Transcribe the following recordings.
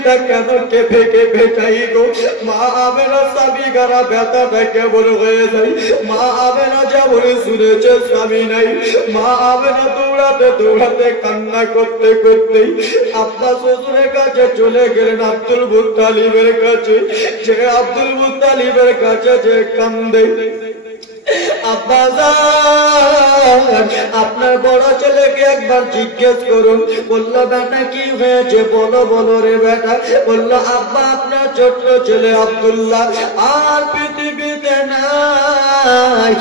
শরীরটা কেন কেঁপে কেঁপে যাই গো। মা আমেনা স্বামী গারা ব্যথাটা কেমন হয়ে যায়। মা আমেনা যেমন শুনেছে স্বামী নাই, মা আমেনা দৌড়াতে দৌড়াতে কান্না করতে করতে আপনার শ্বশুরের কাছে চলে গেলেন, আব্দুল মুত্তালিবের কাছে। যে আব্দুল মুত্তালিবের কাছে যে কান্দে, আপনার বড় ছেলেকে একবার জিজ্ঞেস করুন। বললো বেটা কি হয়েছে, বলো বলো রে বেটা। বললো আব্বা আপনার ছোট্ট ছেলে আব্দুল্লাহ আর পৃথিবীতে নাই,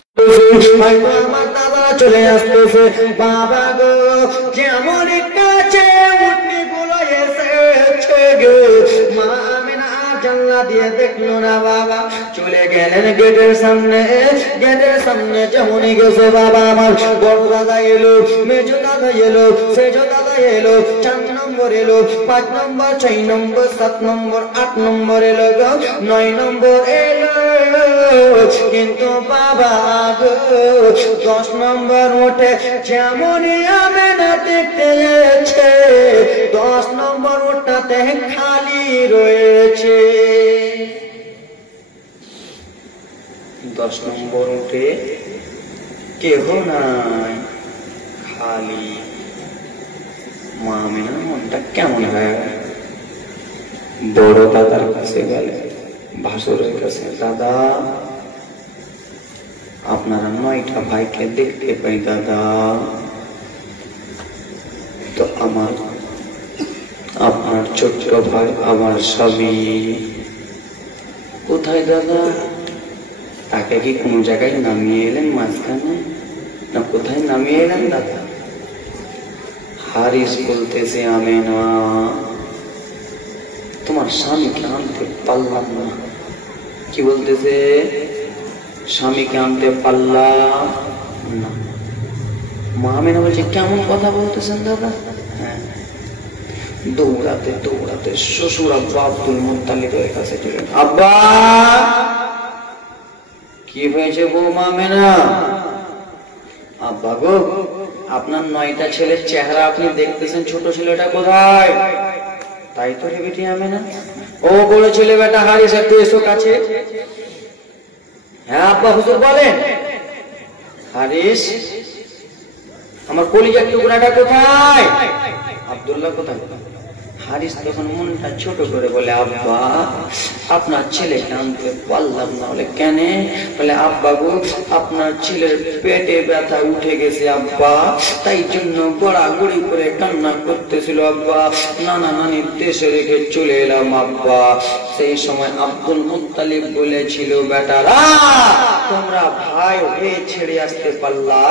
আমার দাদা চলে আসতেছে। বাবা গো যেমন কাছে উঠনি গুলো এসেছে গো। মা আমেনা জানলা দিয়ে দেখলো না বাবা। চলে গেলেন গেটের সামনে। গেটের সামনে যেমনই গেছে বাবা আমার বড় দাদা এলো, মেজো দাদা এলো, সেজো দাদা এলো, 4 নম্বর এলো, 5 নম্বর, 6 নম্বর, 7 নম্বর, 8 নম্বর এলো, 9 নম্বর এলো। কিন্তু বাবা গো 10 নম্বর ওঠে যেমনই আমেনা দেখতে এসেছে, 10 নম্বর ওটাতে খালি রয়েছে। 10 নম্বর উঠে কেহ নাই, খালি। মা আমেনার মনটা কেমন হয়। বড় দাদার কাছে গেলে, ভাসুরের কাছে, দাদা আপনারা 9টা ভাইকে দেখতে পাই দাদা, তো আপনার ছোট্ট ভাই আমার স্বামী কোথায় দাদা? তাকে কি কোন জায়গায় নামিয়ে এলেন মাঝখানে, না কোথায় নামিয়ে এলেন দাদা? হারিস বলতেছে আমেনা তোমার স্বামীকে আনতে পারলাম না। কি বলতেছে? স্বামীকে আনতে পারলাম না। মা আমেনা বলছে কেমন কথা বলতেছেন দাদা? হ্যাঁ, দৌড়াতে দৌড়াতে শ্বশুর আব্বা আব্দুল মুত্তালিবের কাছে চলেন। আব্বা কি হয়েছে বৌমা আমেনা? আব্বা গো আপনার 9টা ছেলের চেহারা আপনি দেখতেছেন, ছোট ছেলেটা কোথায়? তাই তো রে বেটি আমেনা। ও বড় ছেলে বেটা হারিস একটু এসো কাছে। হ্যাঁ আব্বা হুজুর বলেন। হারিস আমার কলিজার টুকরাটা কোথায়? আব্দুল্লাহ কোথায়? হারিস তখন মনটা ছোট করে বলে আব্বা আপনার ছেলেকে আনতে পারলাম না। বলে কেন? বলে আব্বা গো আপনার ছেলের পেটে ব্যথা উঠে গেছে আব্বা, তাই জন্য গড়াগড়ি করে কান্না করতেছিল আব্বা। নানা নানির দেশে রেখে চলে এলাম আব্বা। সেই সময় আব্দুল মুত্তালিব বলেছিল বেটারা তোমরা ভাই হয়ে ছেড়ে আসতে পারলা,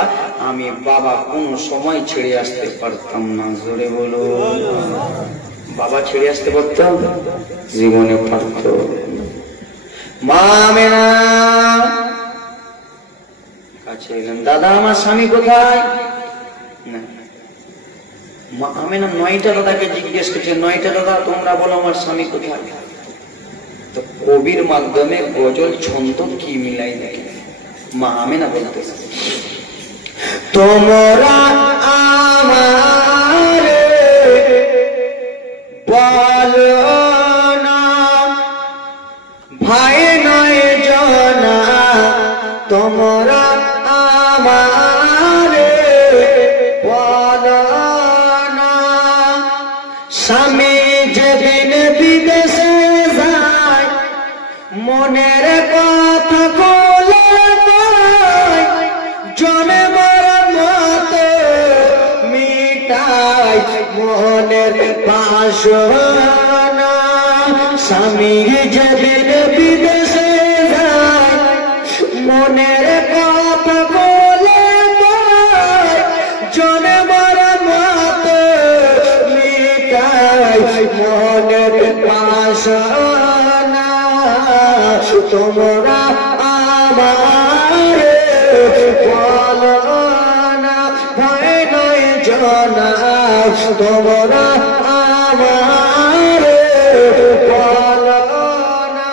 আমি বাবা কোনো সময় ছেড়ে আসতে পারতাম না। জোরে বলো। বাবা ছেড়ে আসতে পারতাম? জীবনে পারত। মা আমেনা কাছে এলেন, দাদা আমার স্বামী কোথায়? না। মা আমেনা 9টা দাদাকে জিজ্ঞেস করছে, 9টা দাদা তোমরা বলো আমার স্বামী কোথায়? তো কবির মাধ্যমে গজল ছন্দ কি মিলাই দেখে মা আমেনা বলতেছে, তোমরা আমার বলো না ভাই নয় জনা, তোমরা আমার বলো না স্বামী যেদিন বিদেশে যায় মনের কথা বলে জন্মের মতো মিটাই মনের বাসনা। স্বামী যেদিন বিদেশে যায় মনের কথা বলে জন্মের মতো মিটাই মনের বাসনা। তোমরা আমার বলো না ভয় নয় জনা, তোমরা আমার বলো না।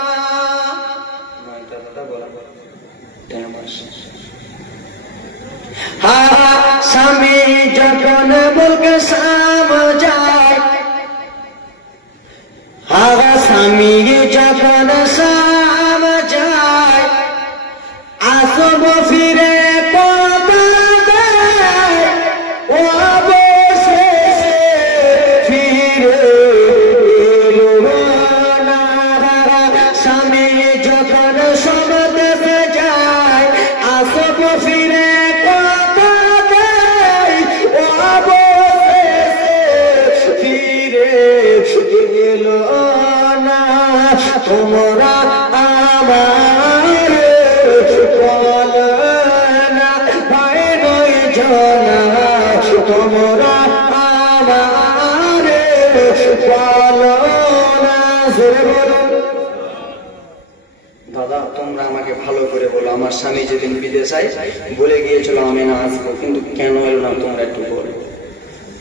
স্বামী যখন বলকে সাম যায় আগা স্বামী যখন শাম যায় আসব ফিরে কথা দেয় ও অবশেষে ফিরে এলো না। স্বামী যখন সবদেশে যায় আসব ফিরে কথা দেয় ও অবশেষে ফিরে এলো না। তোমরা আমার বলো না ভাই নয় জনা, তোমরা আমার বলো না। দাদা তোমরা আমাকে ভালো করে বলো, আমার স্বামী যেদিন বিদেশে বলে গিয়েছিল আমি না আসবো, কিন্তু কেন এলো না তোমরা একটু বলো।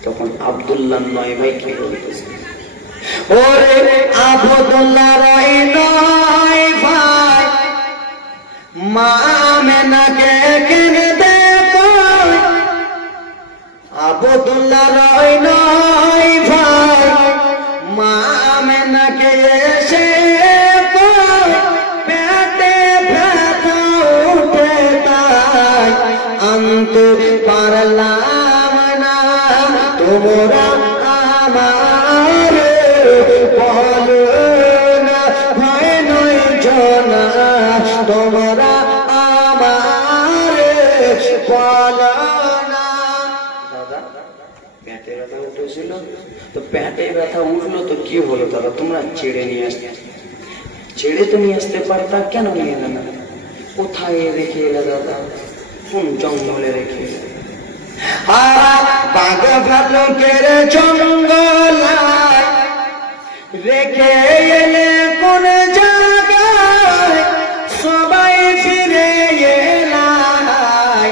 তখন আব্দুল্লাহ নয় ভাই কি বলতেছে, ওরে আব্দুল্লাহ রাই নয় ভাই মা আমেনাকে কেনে দেখো। আব্দুল্লাহ রাই নয় ভাই মা আমেনাকে এসে পেটে ব্যথা উঠে তাই আনতে পারলাম না। তোমরা আমার বলো না ভয় নয় জনা, তোমরা আমার বলো না। দাদা পেটে ব্যথা উঠেছিল তো পেটে ব্যথা উঠলো তো কি হলো দাদা, তোমরা ছেড়ে নিয়ে আসতে, ছেড়ে তো নিয়ে আসতে পারতা, কেন নিয়ে এলে না? কোথায় রেখে এলে দাদা? কোন জঙ্গলে রেখে এলে? বাঘ ভালুকের জঙ্গল রেখে এলে কোন জায়গায়? সবাই ফিরে এলাই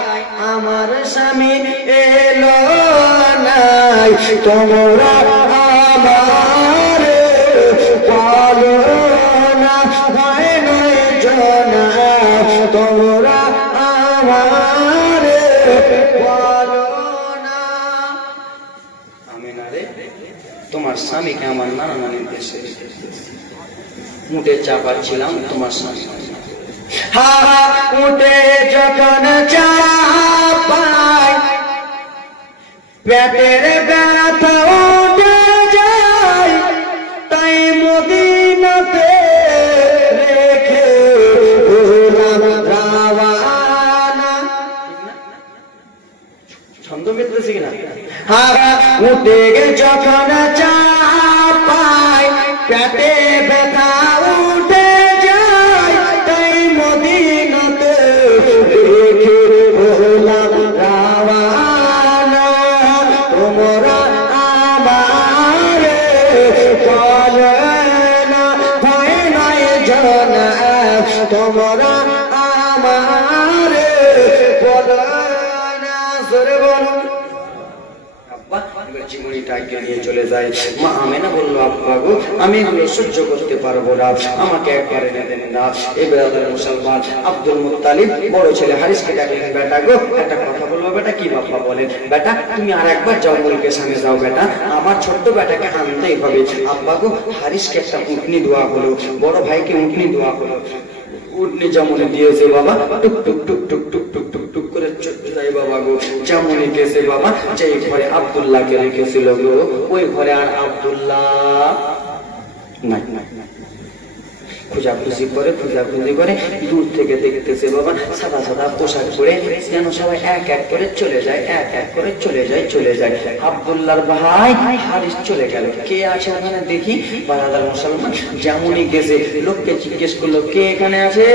আমার স্বামী এলো নাই। তোমরা আমার বলো না ভয় নয় জনা, তোমরা আমার বলো না। আমি না রে তোমার স্বামীকে আমার নানা নানির দেশে উঠে চাপাচ্ছিলাম তোমার স্বামী। উঠে যখন চাপাই পেটের ব্যথা উঠে যায়, তাই মদিনাতে রেখে হলাম রাওয়ানা। ছন্দ মিলতেছে কিনা? উঠে যখন চাপাই পেটে ব্যথা উঠে যায়, তাই মদিনাতে রেখে হলাম রাওয়ানা। তোমরা আমার বলো না ভয় নয় জনা, তোমরা আমার বলো না। জোরে বলো। জীবনীটা নিয়ে চলে যায়। মা আমেনা বললো আব্বা গো আমি এগুলো সহ্য করতে পারবো না, আমাকে একবার এনে দেন না। এবার মুসলমান আব্দুল মুত্তালিব বড় ছেলে হারিসকে ডাকলেন, বেটা গো একটা কথা বলবো। বেটা কি বাপ্পা বলেন? বেটা তুমি আর একবার যাও মুলকের সামনে যাও, বেটা আমার ছোট্ট বেটাকে আনতেই হবে। আব্বা গো হারিসকে একটা উটনি দোয়া হলো, বড় ভাইকে উটনি দোয়া হলো। উটনি যেমন দিয়েছে বাবা টুক টুক টুক টুক টুক টুক টুক টুক করে চলতে যায় বাবা গো। যেমনই গেছে বাবা যেই ঘরে আব্দুল্লাহকে রেখেছিল গো ওই ঘরে আর আব্দুল্লাহ নাই। খোঁজাখুঁজি করে দূর থেকে দেখতেছে বাবা সাদা সাদা পোশাক পরে যেন সবাই এক এক করে চলে যায়, এক এক করে চলে যায়। আব্দুল্লাহর ভাই হারিস চলে গেল। কে আছে ওখানে দেখি? বারাদার মুসলমান যেমনই গেছে লোককে জিজ্ঞেস করলো কে এখানে আছে,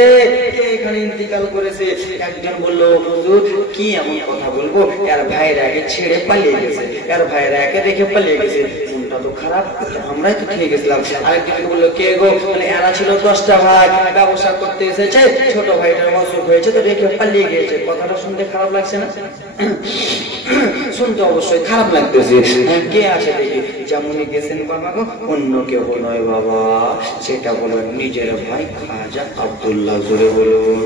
কে এখানে ইন্তিকাল করেছে। একজন বললো হুজুর কি এমন কথা বলবো, এর ভাইয়ের আগে ছেড়ে পালিয়ে গেছে, এর ভাইয়ের আগে রেখে পালিয়ে গেছে। মনটা তো খারাপ, আমরাই তো ঠিক গেছিলাম। আরেকজন বললো কে গো, মানে এরা ছিল 10টা ভাই, ব্যবসা করতে এসেছে, ছোট ভাইটার অসুখ হয়েছে তো রেখে পালিয়ে গিয়েছে। কথাটা শুনতে খারাপ লাগছে না? শুনতে অবশ্যই খারাপ লাগতেছে। কে আছে দেখি? যেমনই গেছেন বাবা গো অন্য কেউ নয় বাবা, সেটা হলো নিজের ভাই খাজা আব্দুল্লাহ। জোরে বলুন।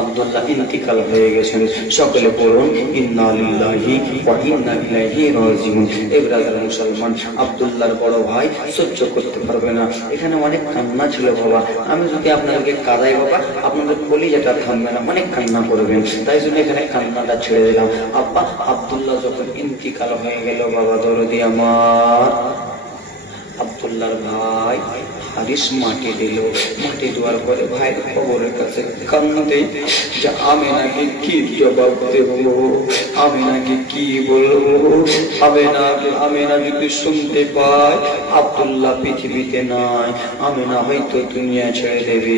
আব্দুল্লাহ ইন্তিকাল হয়ে গেছেন। সকলে পড়ুন ইন্না লিল্লাহি ওয়া ইন্না ইলাইহি রাজিউন। এই ব্রাদার মুসলমান, আব্দুল্লাহর বড় ভাই সহ্য করতে পারবে না। এখানে অনেক কান্না ছিল বাবা। আমি যদি আপনাদেরকে কাঁদাই বাবা, আপনাদের কলিজাটা থামবে না, অনেক কান্না করবেন। তাই জন্য এখানে কান্নাটা ছেড়ে দিলাম। আব্বা আব্দুল্লাহ যখন ইন্তিকাল হয়ে গেল বাবা দরদি আমার, আব্দুল্লাহর ভাই হারিস মাটি দিল। মাটি দেওয়ার পরে ভাইয়ের কবরের কাছে কান্দে যে আমি নাকি কি জবাব দেব, আমি নাকি কি বলবো। আমি না যদি শুনতে পাই আব্দুল্লাহ পৃথিবীতে নাই, আমি না হয়তো দুনিয়া ছেড়ে দেবে।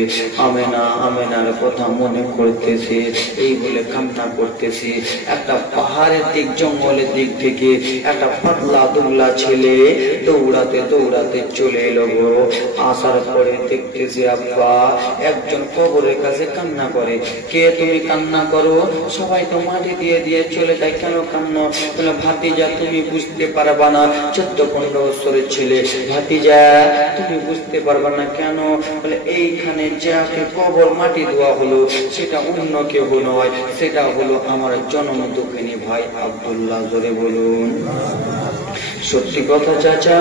আমেনার কথা মনে করতেছে, এই বলে কান্না করতেছে। একটা পাহাড়ের দিক, জঙ্গলের দিক থেকে একটা পাতলা দুবলা ছেলে দৌড়াতে দৌড়াতে চলে এলো গো। আসার পরে দেখতেছি আব্বা একজন কবরের কাছে কান্না করে। কে তুমি কান্না করো? সবাই তো মাটি দিয়ে দিয়ে চলে যায়, কেন কান্না? বলে ভাতিজা তুমি বুঝতে পারবা না, 14-15 বছরের ছেলে। ভাতিজা তুমি বুঝতে পারবা না কেন? বলে এইখানে যাকে কবর মাটি দেওয়া হলো সেটা অন্য কেউ নয়, সেটা হলো আমার জন্ম দুঃখিনী ভাই আব্দুল্লাহ। জোরে বলুন সত্যি কথা। চাচা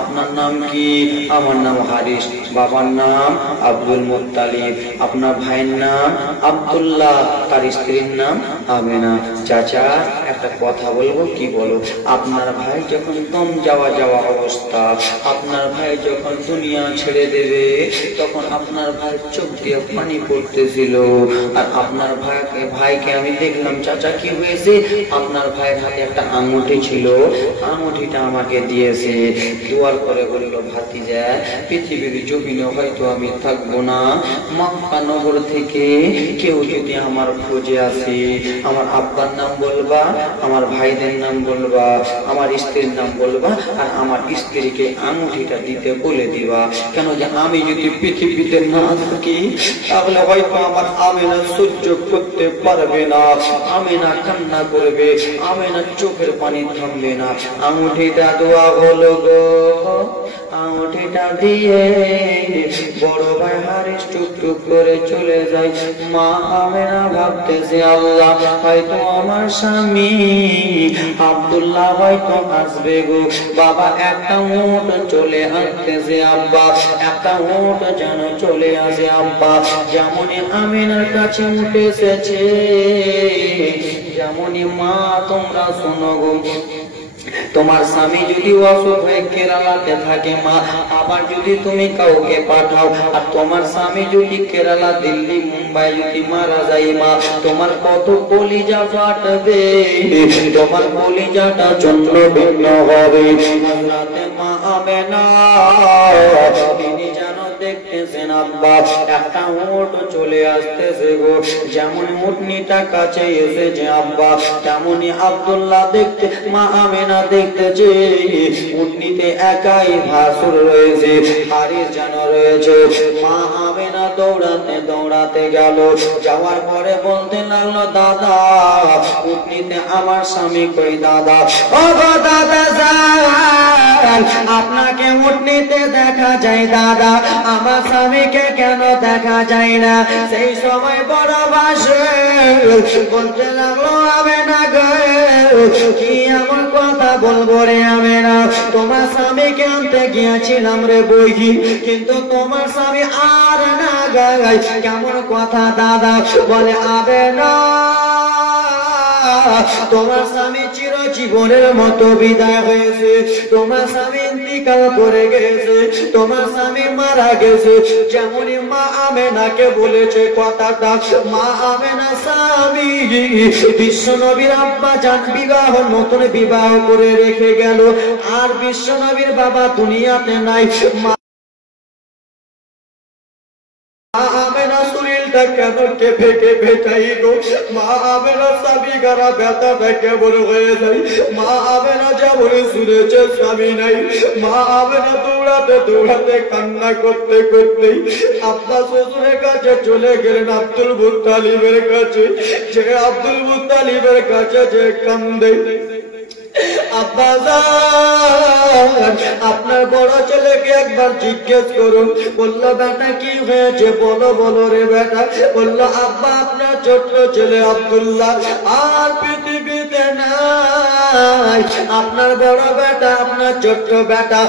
আপনার নাম কি? আমার নাম হারিস। বাবার নাম আব্দুল মুত্তালিব। আপনার ভাইয়ের নাম আব্দুল্লাহ, তার স্ত্রীর নাম আমেনা। চাচা একটা কথা বলবো। কি বলো? আপনার ভাই যখন দম যাওয়া অবস্থা, আপনার ভাই যখন দুনিয়া ছেড়ে দেবে, তখন আপনার ভাই চোখ দিয়ে পানি পড়তেছিল। আর আপনার ভাইকে আমি দেখলাম। চাচা কি হয়েছে? আপনার ভাইয়ের হাতে একটা আঙুঠি ছিল, আঙুঠিটা আমাকে দিয়েছে। দুয়ার করে বলল ভাতিজা পৃথিবীর জমিনে হয়তো আমি থাকবো না, মক্কা নগর থেকে কেউ যদি আমার খোঁজে আসে, আমার আব্বার নাম বলবা, আমার ভাইদের নাম বলবা, আমার স্ত্রীর নাম বলবা, আর আমার স্ত্রীকে আঙুঠিটা দিতে বলে দিবা। কেন যে আমি যদি পৃথিবীতে না থাকি তাহলে হয়তো আমার আমেনা সহ্য করতে পারবে না, আমেনা কান্না করবে, আমেনা চোখের পানি থামবে না। আঙুঠিটা দোয়া হলো গো। আঙুঠিটা দিয়ে বড় ভাই হারিস টুকটুক করে চলে যায়। মা আমেনা ভাবতেছে আল্লাহ হয়তো আমার স্বামী আব্দুল্লাহ হয়তো আসবে গো। বাবা একটা উট চলে আসতেছে আব্বা, একটা উট যেন চলে আসে আব্বা। যেমনই আমেনার কাছে উঠে এসেছে, যেমনই মা তোমরা শোনো গো, তোমার স্বামী যদি অসুখ হয়ে কেরালাতে থাকে মা, আবার যদি তুমি কাউকে পাঠাও, আর তোমার স্বামী যদি কেরালা, দিল্লি, মুম্বাই যদি মারা যায় মা, তোমার কত কলিজা ফাটবে, তোমার কলিজাটা চন্দ্র ভিন্ন হবে। রাতে মা আমেনা তিনি যেন দেখতেছেন আব্বা একটা উট চলে আসতেছে গো। যেমন উটনিটা কাছে এসেছে আব্বা, তেমনি আব্দুল্লাহ দেখতে, মা আমেনা দেখতেছে উটনিতে একাই ভাসুর রয়েছে, হারিস যেন রয়েছে। মা আমেনা দৌড়াতে দৌড়াতে গেল, যাওয়ার পরে বলতে লাগলো দাদা উটনিতে আমার স্বামী কই? দাদা ও দাদা আপনাকে উটনিতে দেখা যায় দাদা, আমার স্বামীকে কেন দেখা যায় না? সেই সময় বড় বাসে বলতে লাগলো আমেনা গো কি এমন কথা বলবো রে আমেনা, তোমার স্বামীকে আনতে গিয়েছিলাম রে বইকি, কিন্তু তোমার স্বামী আর না গায়। কেমন কথা দাদা? বলে আমেনা তোমার স্বামী চিরজীবনের মতো বিদায় হয়েছে, তোমার স্বামী ইন্তিকাল করে গেছে, তোমার স্বামী মারা গেছে। যেমনই মা আমেনাকে বলেছে কথাটা, মা আমেনা স্বামী বিশ্ব নবীর আব্বা জান বিবাহ, নতুন বিবাহ করে রেখে গেল, আর বিশ্ব নবীর বাবা দুনিয়াতে নাই। আমেনা শরীরটা কেন কেঁপে কেঁপে যাই গো, মা আমেনা স্বামী গারা ব্যথাটা কেমন হয়ে যায়। মা আমেনা যেমন শুনেছে স্বামী নাই, মা আমেনা দৌড়াতে দৌড়াতে কান্না করতে করতে আব্বা শ্বশুরের কাছে চলে গেলেন, আব্দুল মুত্তালিবের কাছে। যে আব্দুল মুত্তালিবের কাছে যে কান্দে, আব্বাজান আপনার বড় ছেলেকে একবার জিজ্ঞেস করুন। বললো বেটা কি হয়েছে বলো বলো রে বেটা। বললো আব্বা আপনার ছোট্ট ছেলে আব্দুল্লাহ আর পৃথিবীতে নাই। আপনার বড় বেটা আপনার ছোট্ট বেটা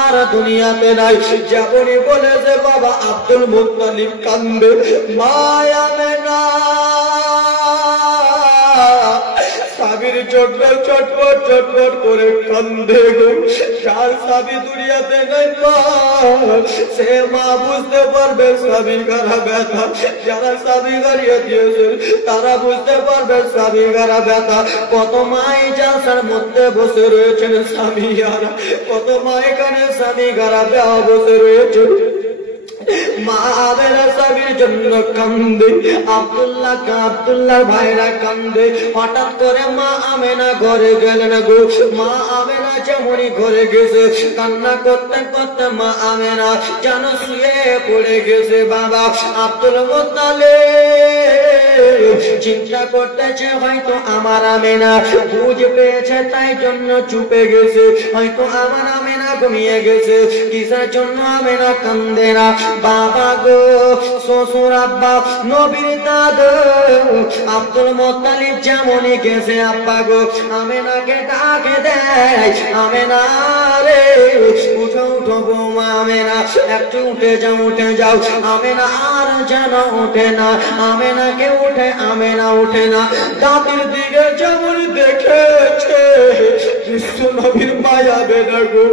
আর দুনিয়াতে নাই। যেমনই বলেছে বাবা আব্দুল মুত্তালিব কান্দে, মায়া মেনা সাবির চটপট চটপট চটপট করে কান্দে গো। যার স্বামী দুনিয়াতে নাই মা, সে মা বুঝতে পারবে স্বামী গারা ব্যথা। যারা স্বামী গাড়িয়ে দিয়েছে তারা বুঝতে পারবে স্বামী গারা ব্যথা। কত মাই জালসার মধ্যে বসে রয়েছেন স্বামী গারা, কত মা এখানে স্বামী গারা দেওয়া বসে রয়েছে। মা আমেনা স্বামীর জন্য কান্দে, আব্দুল্লাহ ভাইরা কান্দে। হঠাৎ করে মা আমেনা ঘরে গেলেন গো। মা আমেনা যেমনই ঘরে গেছে কান্না করতে করতে মা আমেনা যেন শুয়ে পড়ে গেছে। বাবা আব্দুল মুত্তালিব চিন্তা করতেছে হয়তো আমার আমেনা বুঝ পেয়েছে তাই জন্য চুপে গেছে, হয়তো আমার আমেনা ঘুমিয়ে গেছে। কিসের জন্য আমেনা কান্দে না? বাবা গো শ্বশুর আব্বা নবীর দাদু আব্দুল মুত্তালিব যেমনই গেছে আব্বা গো আমেনাকে ডাকে দেয়, আমেনা রে উঠো উঠো বৌমা আমেনা একটু উঠে যাও উঠে যাও। আমেনা আর যেন উঠে না, আমেনাকে উঠে আমেনা উঠে না। দাদির দিকে যেমন দেখেছে বিশ্ব নবীর মায়া বেনা গো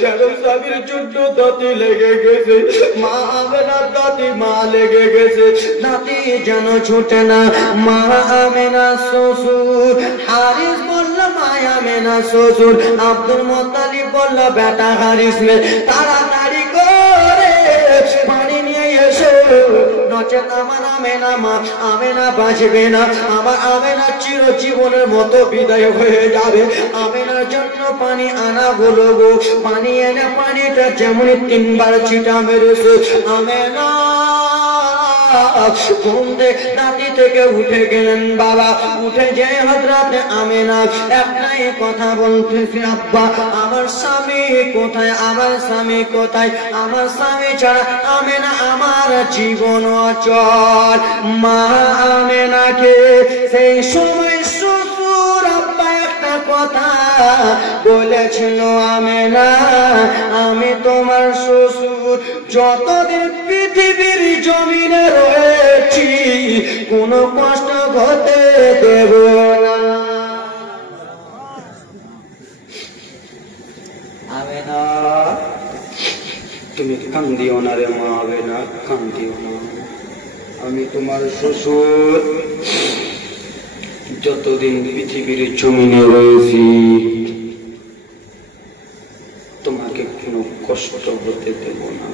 যেন স্বামীর জন্য দাঁতি লেগে গেছে। মা আমেনার দাঁতি মা লেগে গেছে, দাঁতি যেন ছুটে না। মা আমেনা শ্বশুর হারিস বলল মা আমেনা শ্বশুর আব্দুল মুত্তালিব বলল বেটা হারিস মে তাড়াতাড়ি করে পানি নিয়ে এসো, নচেত আমার আমেনা মা আমেনা বাঁচবে না, আমার আমেনা চিরজীবনের মতো বিদায় হয়ে যাবে। আমেনার জন্য পানি আনা বলো গো। পানি এনে পানিটা যেমন 3 বার ছিটা মেরেছে আমেনা দাঁতি থেকে উঠে গেলেন। বাবা উঠে যে হযরতে আমেনা একটাই কথা বলতেছে আব্বা আমার স্বামী কোথায়, আমার স্বামী কোথায়, আমার স্বামী ছাড়া আমেনা আমার জীবন অচল। মা আমেনাকে সেই সময় শ্বশুর আব্বা একটা কথা বলেছিল, আমেনা আমি তোমার শ্বশুর যতদিন পৃথিবীর জমিনে রয়েছি কোনো কষ্ট হতে দেব না। আমেনা তুমি কান্দিও না রে মা, আমেনা কান্দিও না, আমি তোমার শ্বশুর যতদিন পৃথিবীর জমিনে রয়েছি তোমাকে কোনো কষ্ট হতে দেব না।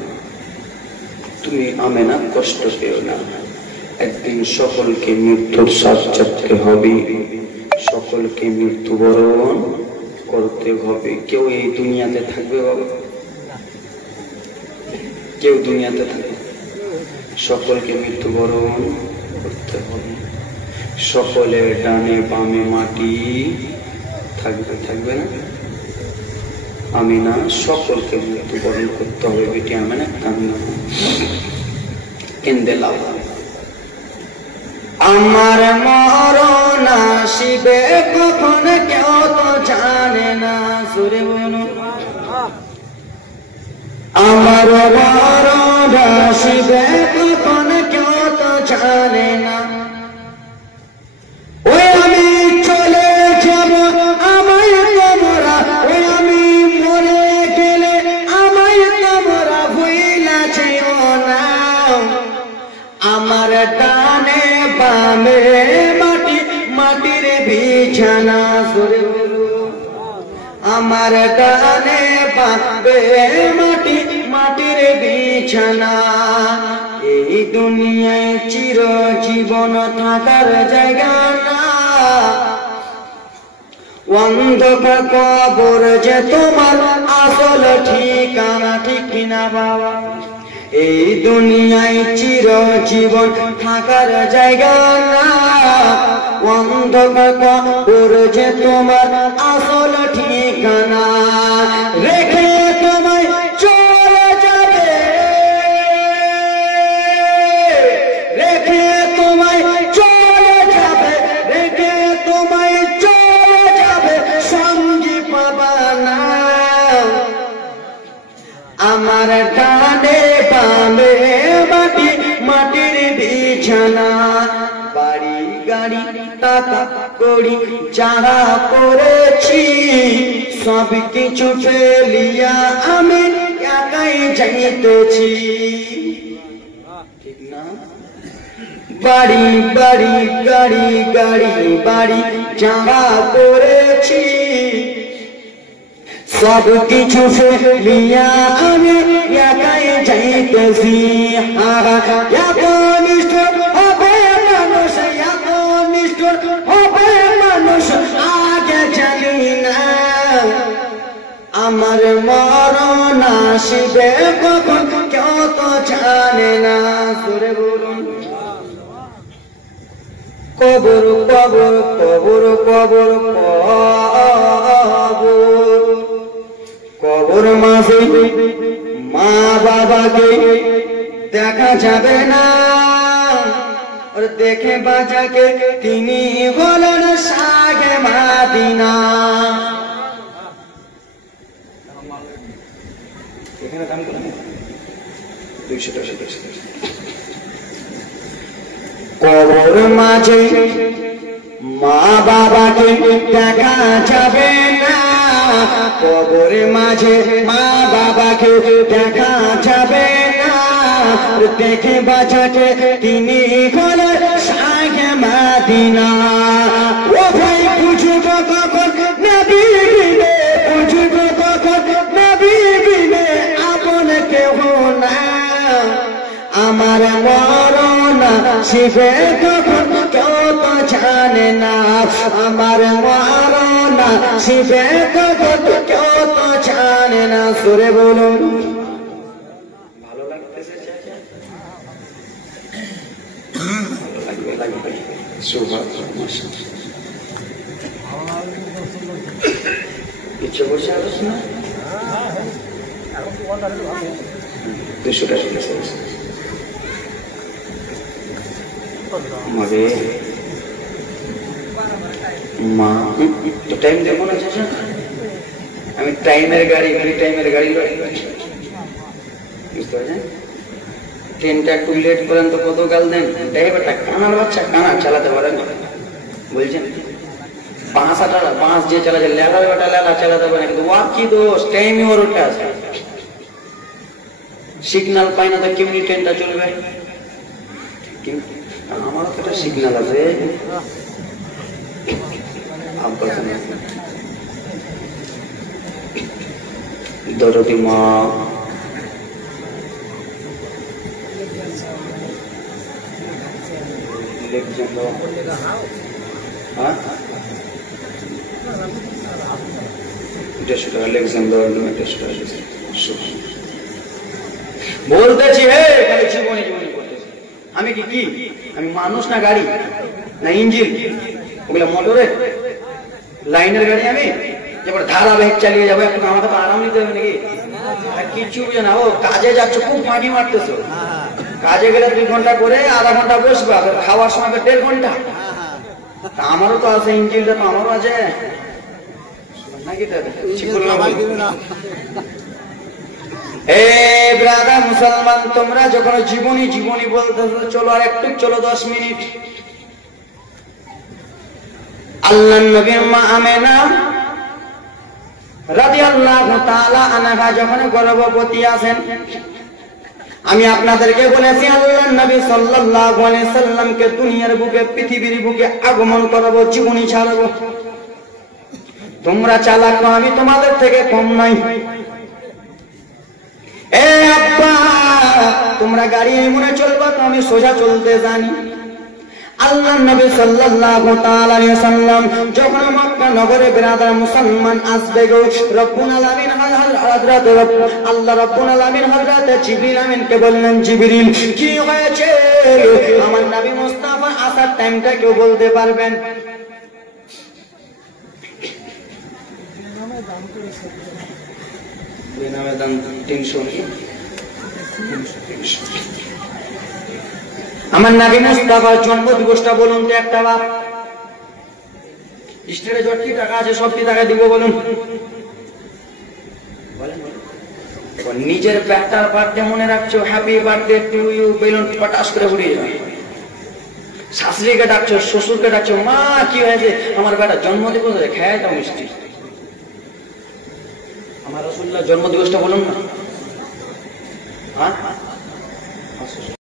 তুমি আমেনা কষ্ট পেও না, একদিন সকলকে মৃত্যুর শ্বাস চাপতে হবে, সকলকে মৃত্যুবরণ করতে হবে। কেউ এই দুনিয়াতে থাকবে বাবা? কেউ দুনিয়াতে থাকবে? সকলকে মৃত্যুবরণ করতে হবে। সকলের ডানে বামে মাটি থাকবে, থাকবে না? আমিনা সকলকে মৃত্যুবরণ করতে হবে। বেটি আমিনা কান্না কেন্দে লাভ, আমার মরণ আসিবে কখন কেউ তো জানে না। সুরে বলুন আমার মরণ আসিবে কখন কেউ তো জানে না। ওই আমি চলে যাব আমায় তোমরা, ওই আমি মরে গেলে আমায় তোমরা ভুইলা যেও না। আমার ডানে বামে মাটি, মাটির বিছানা। সরে বলো আমার ডানে বামে মাটি, মাটির বিছানা। এই দুনিয়ায় চিরজীবন থাকার জায়গা না, অন্ধকার কবর যে তোমার আসল ঠিকানা। ঠিক কিনা বাবা? এই দুনিয়ায় চিরজীবন থাকার জায়গা না, অন্ধকার কবর যে তোমার আসল বিছানা রেখে তোমায় চলে যাবে, রেখে তোমায় চলে যাবে, রেখে তোমায় চলে যাবে, সঙ্গী পাবা না। আমার ডানে বামে মাটি, মাটির বিছানা, বাড়ি গাড়ি টাকা করি যারা করেছি, সব কিছু ফেলিয়া আমি একাই যাইতেছি। ঠিক না? বাড়ি বাড়ি গাড়ি গাড়ি বাড়ি যারা করেছি, সব কিছু ফেলিয়া আমি একাই যাইতেছি। এত নিষ্ঠুর হবে মানুষ, এত নিষ্ঠুর হবে মানুষ, আগে জানি না আমার মরণ আসবে কখন, কেউ তো জানে না। সুরে বলুন কবর কবর কবর কবর কবর, কবর মাঝে মা বাবাকে দেখা যাবে না, আর দেখে বাজাকে তিনি হলেন সাগে মাদিনা। এখানে দাম কত? 200 টাকা। কবর মাঝে মা বাবাকে দেখা যাবে না, কবর মাঝে মা বাবাকে দেখা যাবে না, দেখে বাঁচাকে তিনি হলেন সাগে মাদিনা। ও ভাই বুঝবো কখন নবী বিনে, বুঝবো কখন নবী বিনে আপন কেহ না, আমার মরণ শিবে কখন কেউ তো জানে না, আমার মরণ শিবে কখন কেউ তো জানে না। সুরে বলুন ভালো লাগতেছে? ইচ্ছে করছে আলোচনা 200 টাকা। আমারে মা তো টাইম দেখো না চাচা, আমি টাইমের গাড়ি টাইমের গাড়ি বুঝতে পারছেন? ট্রেনটা একটু লেট করেন তো কত গাল দেন, ড্রাইভারটা কানার বাচ্চা, কানা চালাতে পারেন বলছেন। পাঁচ যে চালাচ্ছে লেলা বেটা লেলা চালাতে পারে, কিন্তু ওয়ার কি দোষ, টাইমই ওর ওটা আছে, সিগন্যাল পাই না তো কেমনি ট্রেনটা চলবে? আমারও তো একটা সিগন্যাল আছে। দরদি মা বলতেছি হে জীবনী জীবনী করতেছি। আমি কি কি আমি মানুষ না গাড়ি না ইঞ্জিন? ওগুলা মোটরে লাইনের গাড়ি, আমি যেমন ধারাবাহিক চালিয়ে যাবো, একটু আমাকে তো আরাম নিতে হবে নাকি? কিছু বুঝে না, ও কাজে যাচ্ছ খুব ফাঁকি মারতেছো, কাজে গেলে 2 ঘন্টা করে আধা ঘন্টা বসবে, খাওয়ার সময় 1.5 ঘন্টা। আমারও তো আছে, ইঞ্জিনটা তো আমারও আছে নাকি? ব্রাদার মুসলমান, তোমরা যখন জীবনী জীবনী বলতেছো, চলো আর একটু চলো 10 মিনিট। আল্লাহ নবীর মা আমেনা রাদিয়াল্লাহু তাআলা আনহা যখন গর্ভবতী আছেন, আমি আপনাদেরকে বলেছি আল্লাহ নবী সাল্লাল্লাহু আলাইহি সাল্লামকে দুনিয়ার বুকে, পৃথিবীর বুকে আগমন করাবো, জীবনী ছাড়াবো। তোমরা চালাক না, আমি তোমাদের থেকে কম নাই। এ আব্বা, তোমরা গাড়ি এমনে চলবা তো আমি সোজা চলতে জানি। আল্লাহ নবী সাল্লাল্লাহু তাআলা আলাইহি সাল্লাম যখন মক্কা নগরে বিরাদার মুসলমান আসবে গো, রব্বুল আলামিন হযরত আল্লাহ রব্বুল আলামিন হযরত জিবরিল আমিনকে বললেন, জিবরিল কি হয়েছে? আমার নবী মুস্তাফা আসার টাইমটা কেউ বলতে পারবেন? বেনামে দান 300 নাকি? আমার নবী মুস্তাফার জন্ম দিবসটা বলুন তো একটা বার। স্টেটে যতটি টাকা আছে সবটি টাকা দিব বলুন। নিজের ব্যাটার বার্থডে মনে রাখছো, happy birthday to you, balloon পটাশ করে উড়িয়ে যাবে। শাশুড়িকে ডাকছো, শ্বশুরকে ডাকছো, মা কি হয়েছে, আমার বেটার জন্মদিবস খেয়ে দাও মিষ্টি। আমার রাসূলুল্লাহর জন্মদিবসটা বলুন না।